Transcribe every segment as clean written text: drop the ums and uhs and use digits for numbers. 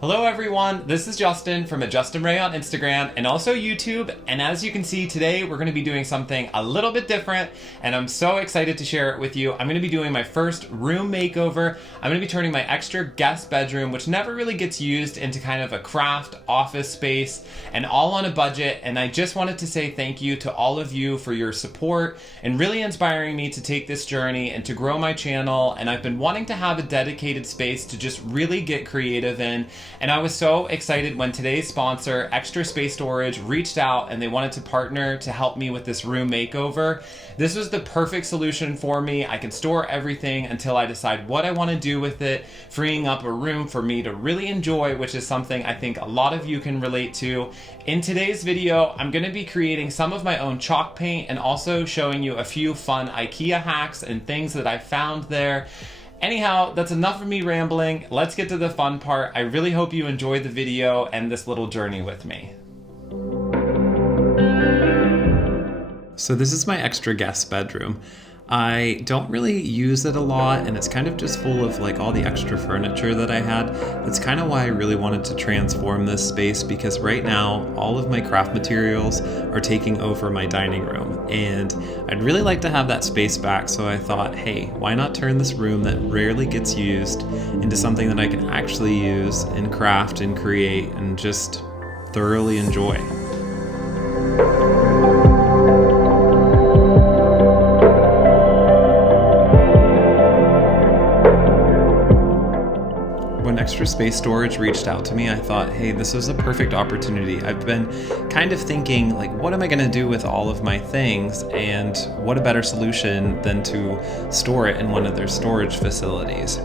Hello everyone, this is Justin from Justin Ray on Instagram and also YouTube, and as you can see today we're going to be doing something a little bit different and I'm so excited to share it with you. I'm going to be doing my first room makeover. I'm going to be turning my extra guest bedroom, which never really gets used, into kind of a craft office space, and all on a budget. And I just wanted to say thank you to all of you for your support and really inspiring me to take this journey and to grow my channel. And I've been wanting to have a dedicated space to just really get creative in. And I was so excited when today's sponsor, Extra Space Storage, reached out and they wanted to partner to help me with this room makeover. This was the perfect solution for me. I can store everything until I decide what I want to do with it, freeing up a room for me to really enjoy, which is something I think a lot of you can relate to. In today's video, I'm going to be creating some of my own chalk paint and also showing you a few fun IKEA hacks and things that I found there. Anyhow, that's enough of me rambling. Let's get to the fun part. I really hope you enjoyed the video and this little journey with me. So this is my extra guest bedroom. I don't really use it a lot, and it's kind of just full of like all the extra furniture that I had. That's kind of why I really wanted to transform this space, because right now all of my craft materials are taking over my dining room and I'd really like to have that space back. So I thought, hey, why not turn this room that rarely gets used into something that I can actually use and craft and create and just thoroughly enjoy. When Extra Space Storage reached out to me, I thought, hey, this is a perfect opportunity. I've been kind of thinking, like, what am I going to do with all of my things? And what a better solution than to store it in one of their storage facilities.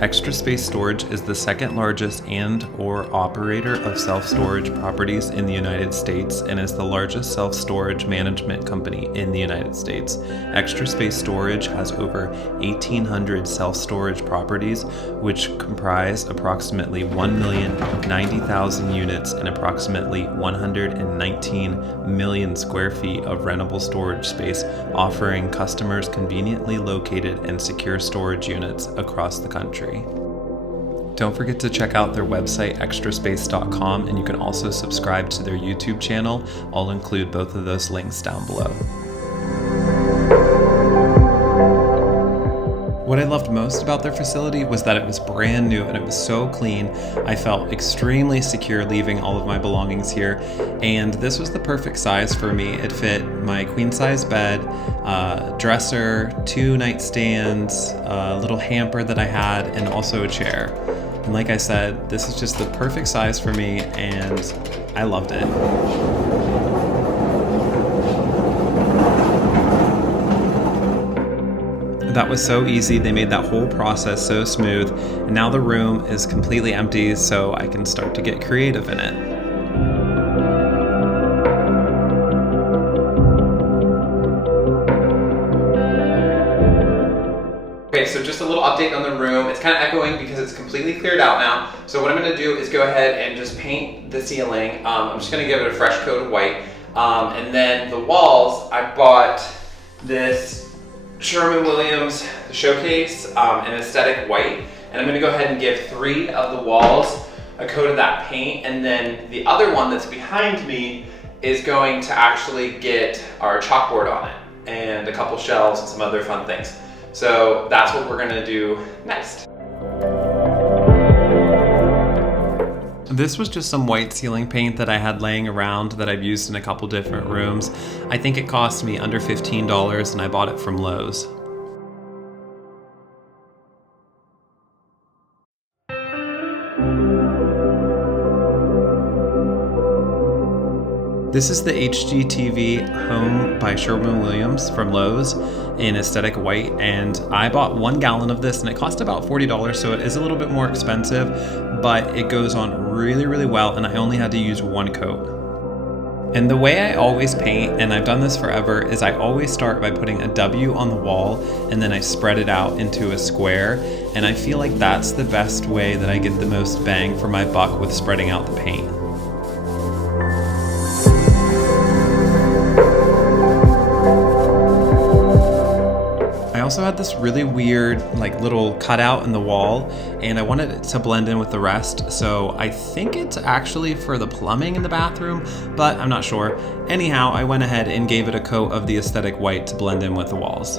Extra Space Storage is the second largest and/or operator of self-storage properties in the United States and is the largest self-storage management company in the United States. Extra Space Storage has over 1,800 self-storage properties, which comprise approximately 1,090,000 units and approximately 119 million square feet of rentable storage space, offering customers conveniently located and secure storage units across the country. Don't forget to check out their website, extraspace.com, and you can also subscribe to their YouTube channel. I'll include both of those links down below. What I loved most about their facility was that it was brand new and it was so clean. I felt extremely secure leaving all of my belongings here, and this was the perfect size for me. It fit my queen size bed, dresser, 2 nightstands, a little hamper that I had, and also a chair. And like I said, this is just the perfect size for me and I loved it. That was so easy. They made that whole process so smooth, and now the room is completely empty, so I can start to get creative in it. Okay, so just a little update on the room. It's kind of echoing because it's completely cleared out now. So what I'm going to do is go ahead and just paint the ceiling. I'm just going to give it a fresh coat of white. And then the walls, I bought this Sherwin-Williams Showcase in aesthetic white, and I'm going to go ahead and give 3 of the walls a coat of that paint, and then the other one that's behind me is going to actually get our chalkboard on it and a couple shelves and some other fun things. So that's what we're going to do next. This was just some white ceiling paint that I had laying around that I've used in a couple different rooms. I think it cost me under $15 and I bought it from Lowe's. This is the HGTV Home by Sherwin-Williams from Lowe's in aesthetic white, and I bought 1 gallon of this and it cost about $40, so it is a little bit more expensive, but it goes on really, really well, and I only had to use 1 coat. And the way I always paint, and I've done this forever, is I always start by putting a W on the wall and then I spread it out into a square, and I feel like that's the best way that I get the most bang for my buck with spreading out the paint. I also had this really weird like little cutout in the wall, and I wanted it to blend in with the rest, so I think it's actually for the plumbing in the bathroom, but I'm not sure. Anyhow, I went ahead and gave it a coat of the aesthetic white to blend in with the walls.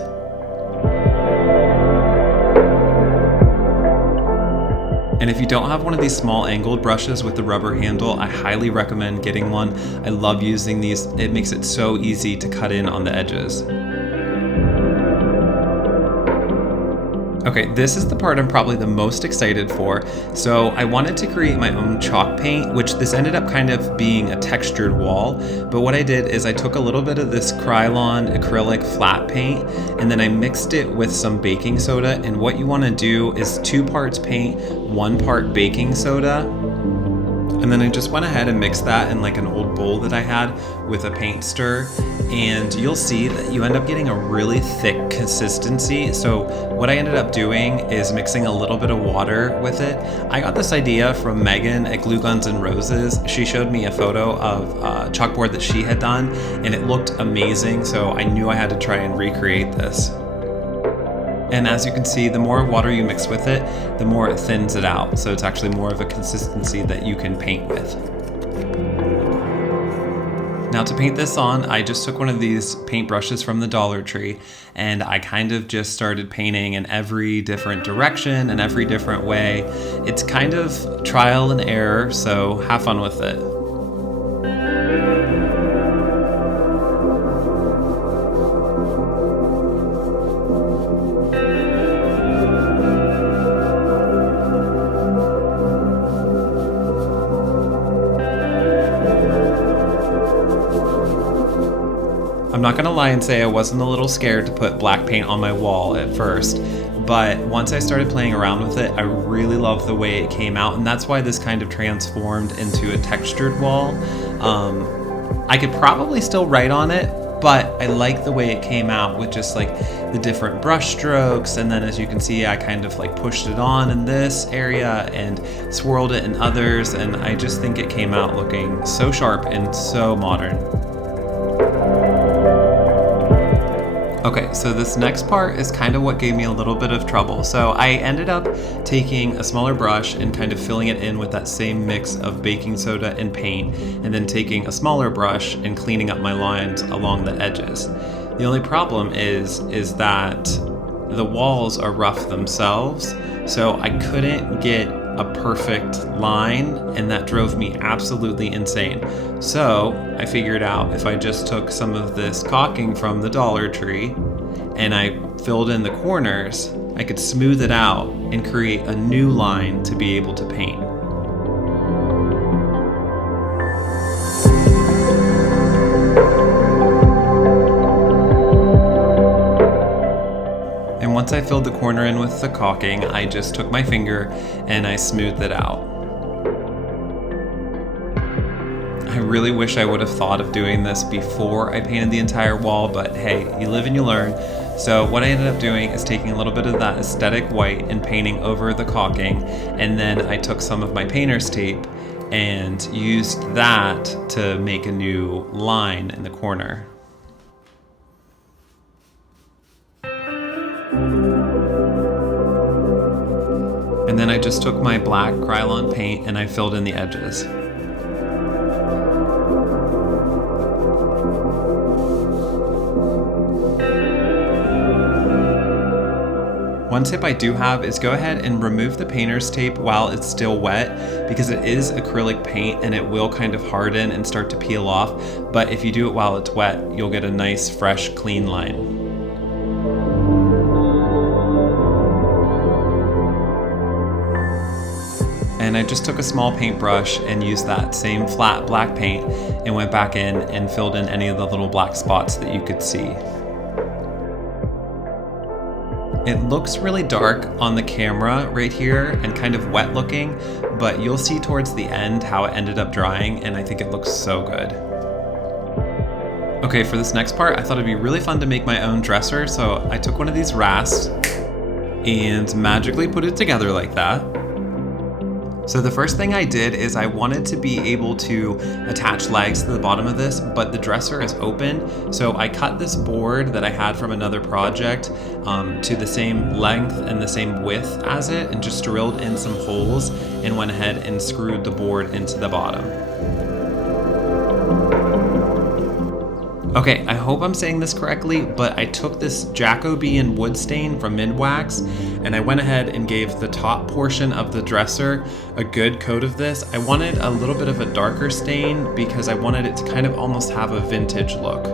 And if you don't have one of these small angled brushes with the rubber handle, I highly recommend getting one. I love using these. It makes it so easy to cut in on the edges. Okay, this is the part I'm probably the most excited for. So I wanted to create my own chalk paint, which this ended up kind of being a textured wall. But what I did is I took a little bit of this Krylon acrylic flat paint, and then I mixed it with some baking soda. And what you want to do is 2 parts paint, 1 part baking soda. And then I just went ahead and mixed that in like an old bowl that I had with a paint stir. And you'll see that you end up getting a really thick consistency. So what I ended up doing is mixing a little bit of water with it. I got this idea from Megan at Glue Guns and Roses. She showed me a photo of a chalkboard that she had done, and it looked amazing. So I knew I had to try and recreate this. And as you can see, the more water you mix with it, the more it thins it out. So it's actually more of a consistency that you can paint with. Now to paint this on, I just took one of these paint brushes from the Dollar Tree, and I kind of just started painting in every different direction and every different way. It's kind of trial and error, so have fun with it. I'm not gonna lie and say I wasn't a little scared to put black paint on my wall at first, but once I started playing around with it, I really loved the way it came out, and that's why this kind of transformed into a textured wall. I could probably still write on it, but I like the way it came out with just like the different brush strokes, and then as you can see, I kind of like pushed it on in this area and swirled it in others, and I just think it came out looking so sharp and so modern. Okay, so this next part is kind of what gave me a little bit of trouble. So I ended up taking a smaller brush and kind of filling it in with that same mix of baking soda and paint, and then taking a smaller brush and cleaning up my lines along the edges. The only problem is that the walls are rough themselves, so I couldn't get a perfect line, and that drove me absolutely insane. So I figured out if I just took some of this caulking from the Dollar Tree and I filled in the corners, I could smooth it out and create a new line to be able to paint. Once I filled the corner in with the caulking, I just took my finger and I smoothed it out. I really wish I would have thought of doing this before I painted the entire wall, but hey, you live and you learn. So what I ended up doing is taking a little bit of that aesthetic white and painting over the caulking, and then I took some of my painter's tape and used that to make a new line in the corner. And then I just took my black Krylon paint and I filled in the edges. One tip I do have is go ahead and remove the painter's tape while it's still wet, because it is acrylic paint and it will kind of harden and start to peel off. But if you do it while it's wet, you'll get a nice, fresh, clean line. And I just took a small paintbrush and used that same flat black paint and went back in and filled in any of the little black spots that you could see. It looks really dark on the camera right here and kind of wet looking, but you'll see towards the end how it ended up drying, and I think it looks so good. Okay, for this next part, I thought it'd be really fun to make my own dresser, so I took one of these rasps and magically put it together like that. So the first thing I did is I wanted to be able to attach legs to the bottom of this, but the dresser is open. So I cut this board that I had from another project to the same length and the same width as it, and just drilled in some holes and went ahead and screwed the board into the bottom. Okay, I hope I'm saying this correctly, but I took this Jacobean wood stain from Midwax and I went ahead and gave the top portion of the dresser a good coat of this. I wanted a little bit of a darker stain because I wanted it to kind of almost have a vintage look.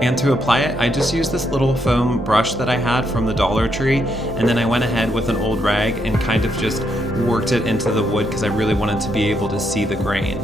And to apply it, I just used this little foam brush that I had from the Dollar Tree, and then I went ahead with an old rag and kind of just worked it into the wood because I really wanted to be able to see the grain.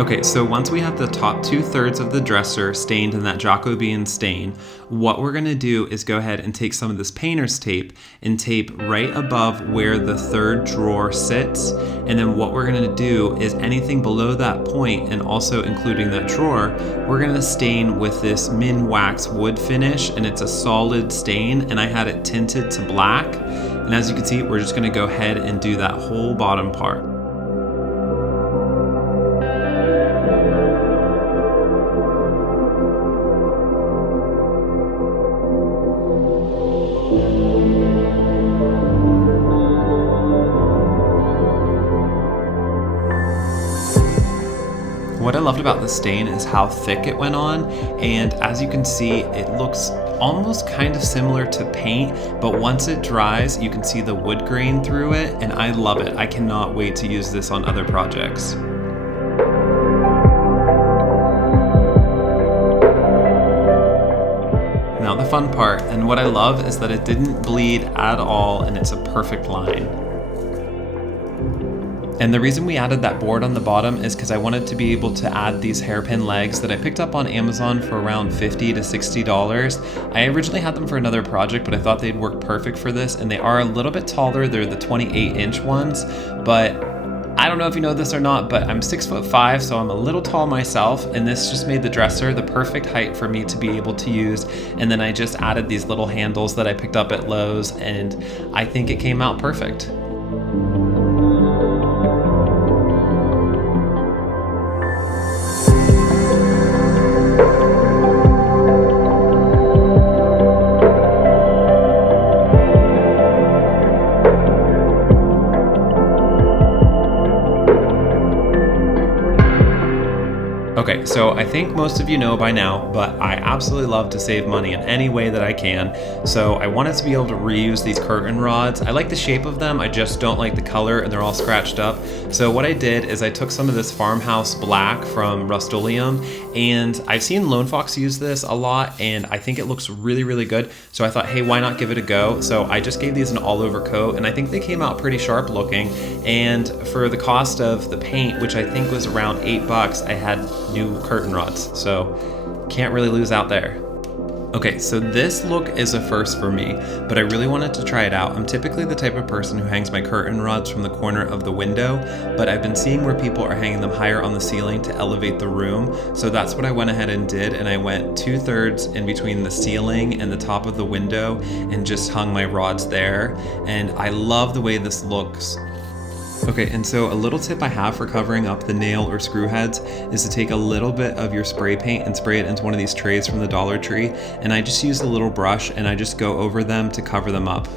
Okay, so once we have the top 2/3 of the dresser stained in that Jacobean stain, what we're gonna do is go ahead and take some of this painter's tape and tape right above where the third drawer sits. And then what we're gonna do is anything below that point, and also including that drawer, we're gonna stain with this Midwax wood finish, and it's a solid stain, and I had it tinted to black. And as you can see, we're just gonna go ahead and do that whole bottom part. What I loved about the stain is how thick it went on, and as you can see, it looks almost kind of similar to paint, but once it dries, you can see the wood grain through it, and I love it. I cannot wait to use this on other projects. Now the fun part, and what I love, is that it didn't bleed at all, and it's a perfect line. And the reason we added that board on the bottom is because I wanted to be able to add these hairpin legs that I picked up on Amazon for around $50 to $60. I originally had them for another project, but I thought they'd work perfect for this, and they are a little bit taller. They're the 28-inch ones, but I don't know if you know this or not, but I'm 6'5", so I'm a little tall myself, and this just made the dresser the perfect height for me to be able to use. And then I just added these little handles that I picked up at Lowe's, and I think it came out perfect. Okay, so I think most of you know by now, but I absolutely love to save money in any way that I can. So I wanted to be able to reuse these curtain rods. I like the shape of them, I just don't like the color, and they're all scratched up. So what I did is I took some of this Farmhouse black from Rustoleum, and I've seen Lone Fox use this a lot, and I think it looks really, really good. So I thought, hey, why not give it a go? So I just gave these an all over coat, and I think they came out pretty sharp looking. And for the cost of the paint, which I think was around $8, I had new curtain rods, so can't really lose out there. Okay, so this look is a first for me, but I really wanted to try it out. I'm typically the type of person who hangs my curtain rods from the corner of the window, but I've been seeing where people are hanging them higher on the ceiling to elevate the room. So that's what I went ahead and did, and I went 2/3 in between the ceiling and the top of the window and just hung my rods there. And I love the way this looks. Okay, and so a little tip I have for covering up the nail or screw heads is to take a little bit of your spray paint and spray it into one of these trays from the Dollar Tree, and I just use a little brush and I just go over them to cover them up.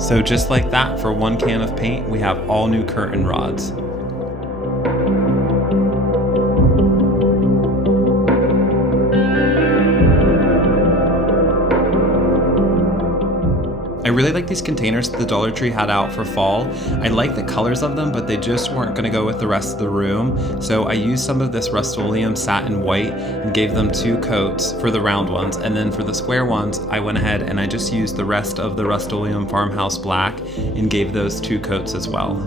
So just like that, for one can of paint, we have all new curtain rods. I really like these containers that the Dollar Tree had out for fall. I like the colors of them, but they just weren't gonna go with the rest of the room. So I used some of this Rustoleum satin white and gave them 2 coats for the round ones. And then for the square ones, I went ahead and I just used the rest of the Rustoleum Farmhouse black and gave those 2 coats as well.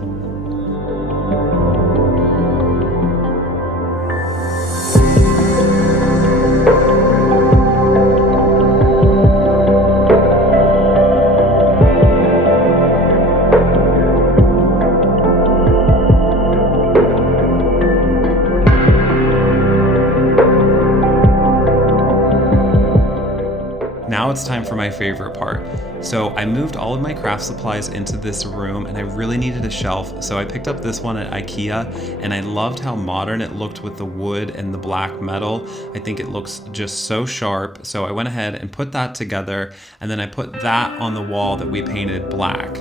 now it's time for my favorite part. So I moved all of my craft supplies into this room and I really needed a shelf. So I picked up this one at IKEA and I loved how modern it looked with the wood and the black metal. I think it looks just so sharp. So I went ahead and put that together, and then I put that on the wall that we painted black.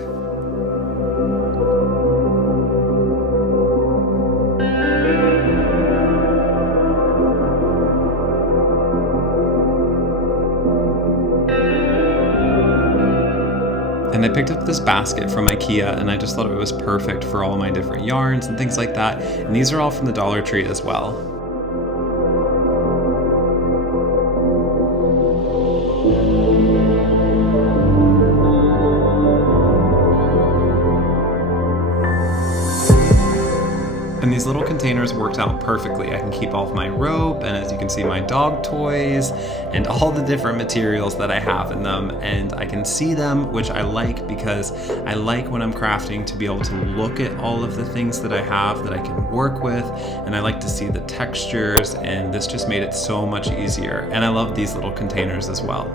And I picked up this basket from IKEA and I just thought it was perfect for all my different yarns and things like that. And these are all from the Dollar Tree as well. And these little containers worked out perfectly. I can keep all of my rope, and as you can see, my dog toys and all the different materials that I have in them, and I can see them, which I like because I like when I'm crafting to be able to look at all of the things that I have that I can work with, and I like to see the textures, and this just made it so much easier. And I love these little containers as well.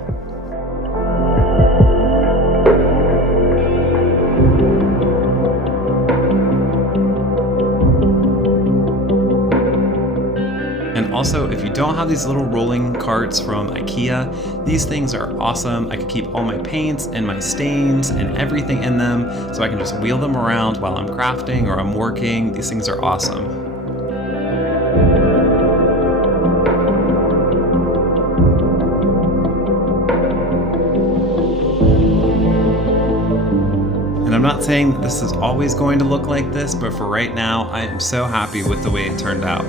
And also, if you don't have these little rolling carts from IKEA, these things are awesome. I could keep all my paints and my stains and everything in them, so I can just wheel them around while I'm crafting or I'm working. These things are awesome. And I'm not saying that this is always going to look like this, but for right now, I am so happy with the way it turned out.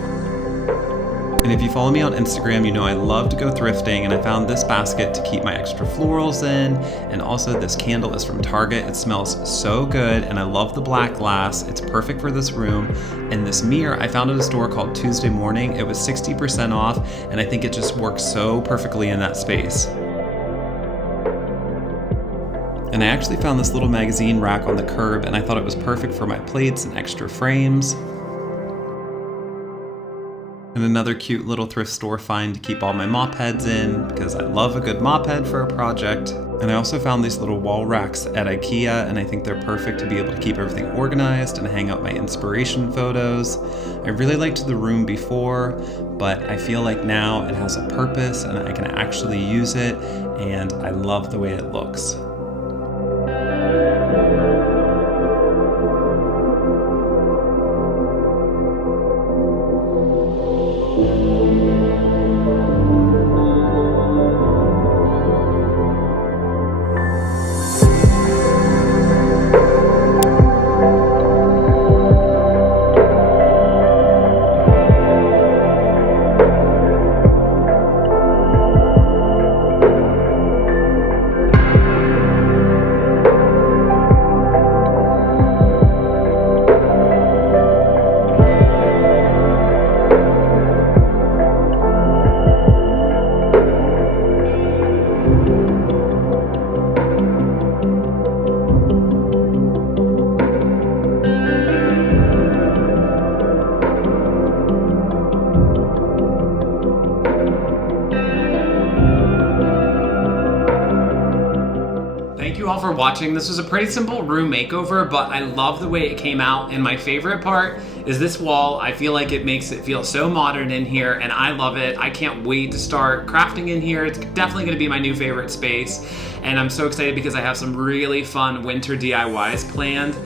And if you follow me on Instagram, you know I love to go thrifting, and I found this basket to keep my extra florals in, and also this candle is from Target. It smells so good, and I love the black glass. It's perfect for this room. And this mirror I found at a store called Tuesday Morning. It was 60% off, and I think it just works so perfectly in that space. And I actually found this little magazine rack on the curb, and I thought it was perfect for my plates and extra frames. And another cute little thrift store find to keep all my mop heads in, because I love a good mop head for a project. And I also found these little wall racks at IKEA, and I think they're perfect to be able to keep everything organized and hang out my inspiration photos. I really liked the room before, but I feel like now it has a purpose and I can actually use it, and I love the way it looks. Thank you all for watching. This was a pretty simple room makeover, but I love the way it came out, and my favorite part is this wall. I feel like it makes it feel so modern in here, and I love it. I can't wait to start crafting in here. It's definitely gonna be my new favorite space, and I'm so excited because I have some really fun winter DIYs planned.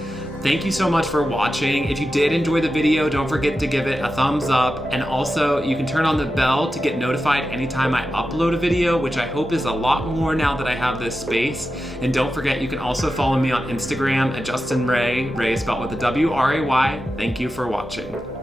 Thank you so much for watching. If you did enjoy the video, don't forget to give it a thumbs up. And also, you can turn on the bell to get notified anytime I upload a video, which I hope is a lot more now that I have this space. And don't forget, you can also follow me on Instagram at Justin Ray. Ray is spelled with a W-R-A-Y. Thank you for watching.